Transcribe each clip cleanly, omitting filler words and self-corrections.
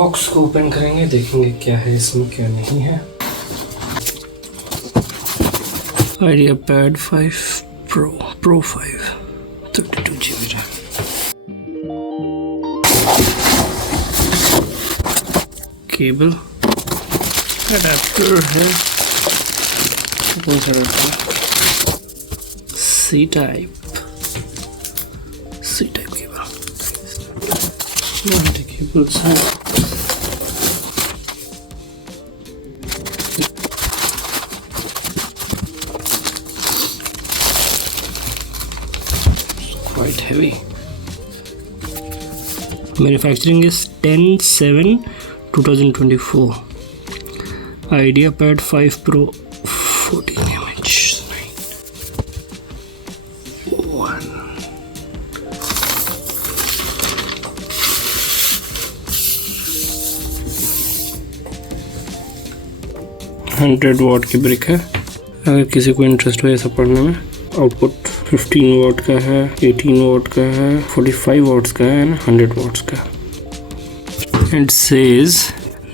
बॉक्स को ओपन करेंगे, देखेंगे क्या है इसमें क्या नहीं है। Ideapad 5 Pro 5 32GB RAM। केबल अडेप्टर है, कौन सा adapter? C type cable, PULSAR। Quite heavy. Manufacturing is 10/7/2024. Ideapad 5 Pro 14mm 1 100 वाट की ब्रिक है। अगर किसी को इंटरेस्ट हो ऐसा पढ़ने में, आउटपुट 15 वाट का है, 18 वाट का है, 45 वाट्स का है, 100 वाट्स का। It says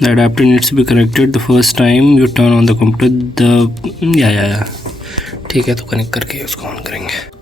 the adapter needs to be corrected the first time you turn on the computer। ठीक है, तो कनेक्ट करके उसको ऑन करेंगे।